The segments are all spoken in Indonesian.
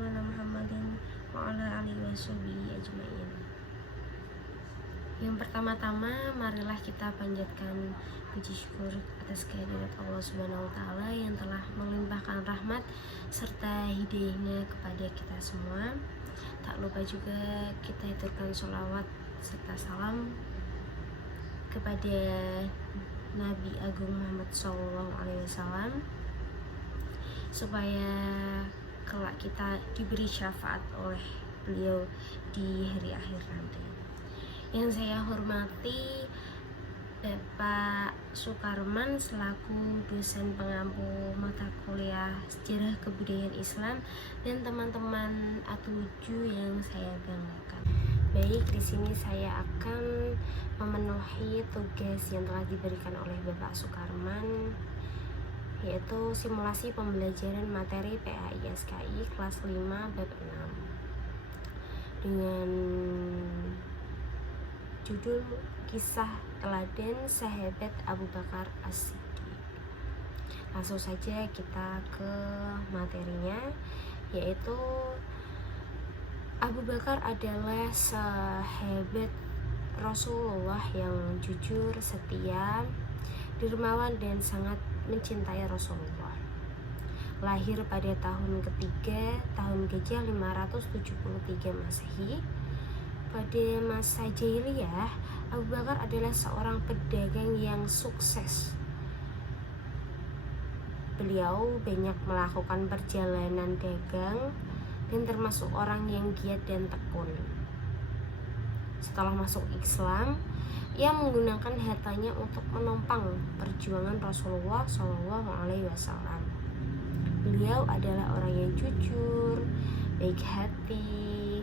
maulana Muhammadin wa ala alihi washabihi ajmain. Yang pertama-tama, marilah kita panjatkan puji syukur atas kehadirat Allah Subhanahu wa taala yang telah melimpahkan rahmat serta hidayahnya kepada kita semua. Tak lupa juga kita haturkan sholawat serta salam kepada Nabi Agung Muhammad SAW, supaya kelak kita diberi syafaat oleh beliau di hari akhir nanti. Yang saya hormati Bapak Sukarman selaku dosen pengampu mata kuliah Sejarah Kebudayaan Islam dan teman-teman A7 yang saya banggakan. Baik, di sini saya akan memenuhi tugas yang telah diberikan oleh Bapak Sukarman, yaitu simulasi pembelajaran materi PAISKI kelas 5 bab 6 dengan judul Kisah Teladan Sahabat Abu Bakar As-Siddiq. Langsung saja kita ke materinya, yaitu Abu Bakar adalah sahabat Rasulullah yang jujur, setia, dermawan dan sangat mencintai Rasulullah. Lahir pada tahun ketiga tahun Hijriah 573 Masehi. Pada masa jahiliyah, Abu Bakar adalah seorang pedagang yang sukses. Beliau banyak melakukan perjalanan dagang dan termasuk orang yang giat dan tekun. Setelah masuk Islam, ia menggunakan hartanya untuk menopang perjuangan Rasulullah SAW. Beliau adalah orang yang jujur, baik hati,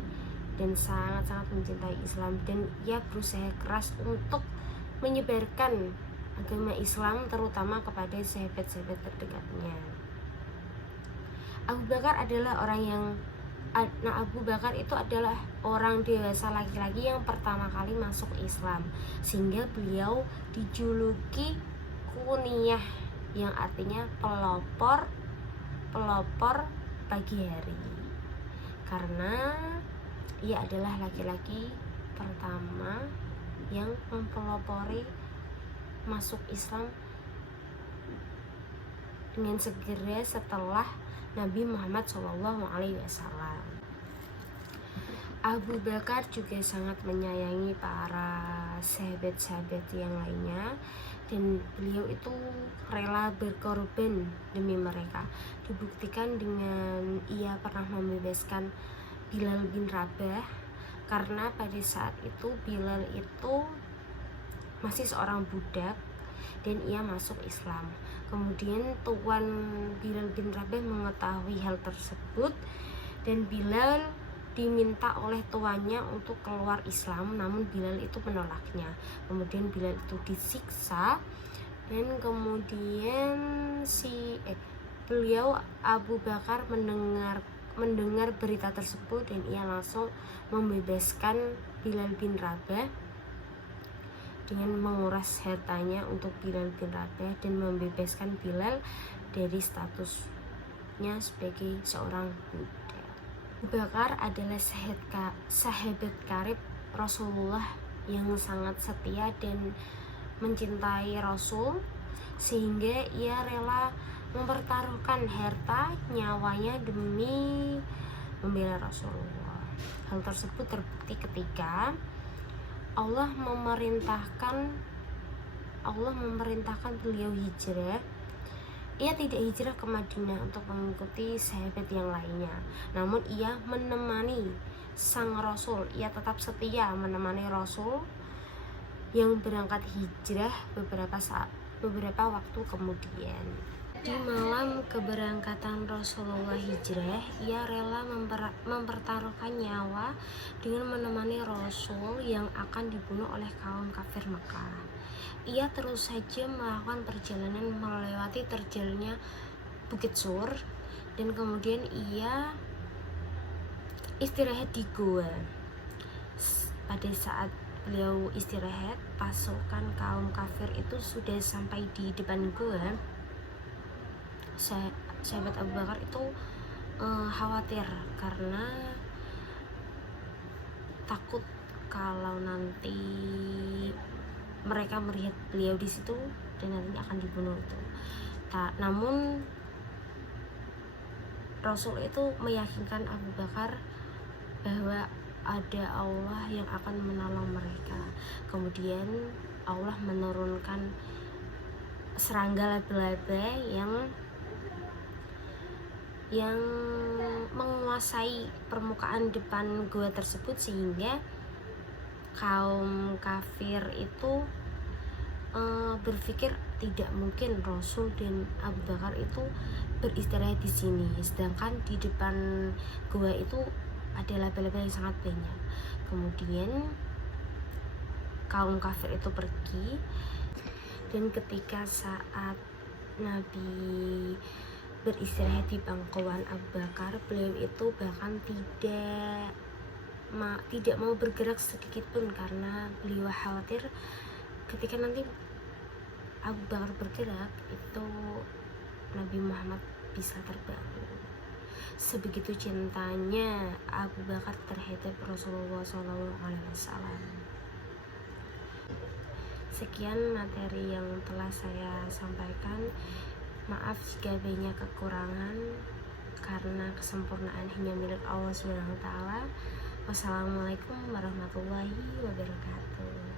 dan sangat-sangat mencintai Islam, dan ia berusaha keras untuk menyebarkan agama Islam terutama kepada sahabat-sahabat terdekatnya. Abu Bakar itu adalah orang dewasa laki-laki yang pertama kali masuk Islam, sehingga beliau dijuluki kunyah yang artinya pelopor pagi hari, karena ia adalah laki-laki pertama yang mempelopori masuk Islam dengan segera setelah Nabi Muhammad SAW. Abu Bakar juga sangat menyayangi para sahabat-sahabat yang lainnya, dan beliau itu rela berkorban demi mereka. Dibuktikan dengan ia pernah membebaskan Bilal bin Rabah, karena pada saat itu Bilal itu masih seorang budak dan ia masuk Islam. Kemudian tuan Bilal bin Rabah mengetahui hal tersebut dan Bilal diminta oleh tuannya untuk keluar Islam, namun Bilal itu menolaknya. Kemudian Bilal itu disiksa, dan kemudian beliau Abu Bakar mendengar berita tersebut dan ia langsung membebaskan Bilal bin Rabah dengan menguras hartanya untuk Bilal bin Rabah dan membebaskan Bilal dari statusnya sebagai seorang budak. Abu Bakar adalah sahabat karib Rasulullah yang sangat setia dan mencintai Rasul, sehingga ia rela mempertaruhkan harta nyawanya demi membela Rasulullah. Hal tersebut terbukti ketika Allah memerintahkan beliau hijrah. Ia tidak hijrah ke Madinah untuk mengikuti sahabat yang lainnya, namun ia menemani sang Rasul. Ia tetap setia menemani Rasul yang berangkat hijrah beberapa waktu kemudian. Di malam keberangkatan Rasulullah hijrah, ia rela mempertaruhkan nyawa dengan menemani Rasul yang akan dibunuh oleh kaum kafir Mekah. Ia terus saja melakukan perjalanan melewati terjalnya Bukit Sur, dan kemudian ia istirahat di goa. Pada saat beliau istirahat, pasukan kaum kafir itu sudah sampai di depan goa. Sahabat Abu Bakar itu khawatir karena takut kalau nanti mereka melihat beliau di situ dan nantinya akan dibunuh itu. Namun Rasul itu meyakinkan Abu Bakar bahwa ada Allah yang akan menolong mereka. Kemudian Allah menurunkan serangga laba-laba yang menguasai permukaan depan gua tersebut, sehingga kaum kafir itu berpikir tidak mungkin Rasul dan Abu Bakar itu beristirahat di sini, sedangkan di depan gua itu ada laba-laba yang sangat banyak. Kemudian kaum kafir itu pergi, dan ketika saat Nabi beristirahat di pangkuan Abu Bakar, beliau itu bahkan tidak mau bergerak sedikit pun karena beliau khawatir ketika nanti Abu Bakar bergerak itu Nabi Muhammad bisa terbangun. Sebegitu cintanya Abu Bakar terhadap Rasulullah SAW. Sekian materi yang telah saya sampaikan. Maaf jika banyak kekurangan, karena kesempurnaan hanya milik Allah SWT. Wassalamualaikum warahmatullahi wabarakatuh.